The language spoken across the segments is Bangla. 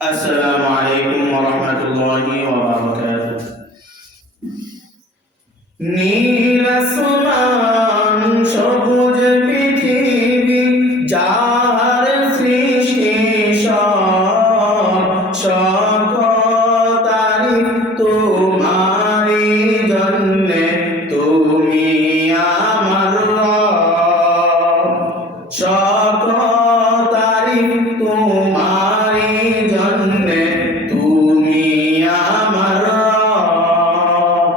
আসসালামু আলাইকুম ওয়া রাহমাতুল্লাহি ওয়া বারাকাতুহু। নীল আসমান সবুজ পৃথিবী যার সৃষ্টি সকল তারিফ তোমারই জন্যে, তুমি আমার রব। সকল তারিফ তোমারই জন্যে, তুমি আমার রব।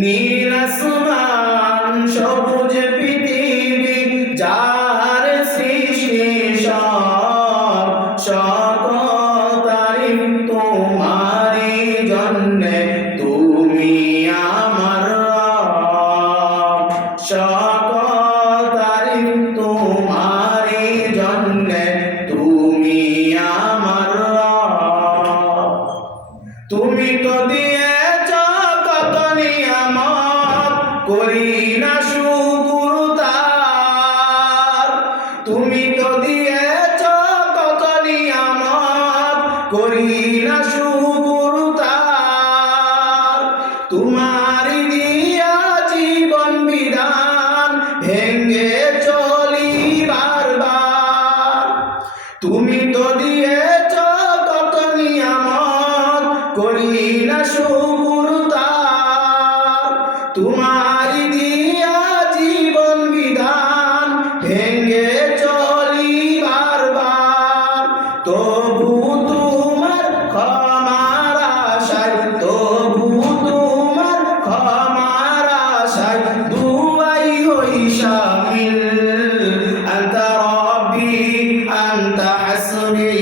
নীল আসমান সবুজ পৃথিবী যার সৃষ্টি সকল তারিফ তোমারই জন্যে, তুমি আমার রব। সকল তারিফ তোমারই জন্যে, তুমি আমার রব। তুমি তো দিয়েছ কত নিয়ামত, করি না শুকর তার। তুমি তো দিয়েছ কত নিয়ামত, করি না শুকর তার। তোমারই দিয়া জীবন বিধান ভেঙ্গে চলি বারবার। তুমি তো দিয়েছ কত নিয়ামত, করি না শুকর তার। তোমারই দিয়া জীবন বিধান ভেঙ্গে চলি বারবার। তবু তোমার ক্ষমার আশায়, তবু তোমার ক্ষমার আশায় দুয়াই হই শামিল। আনতা রব্বি আনতা হাসবি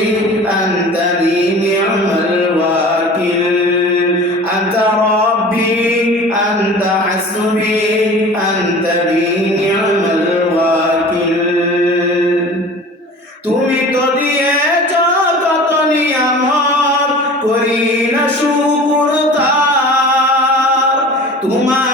আনতানি নি'মাল ওয়াকিল। আনতা রব্বি আনতা হাসবি আনতানি নি'মাল ওয়াকিল। তুমি তো দিয়েছ কত নিয়ামত, করি না শুকর তার। তোমার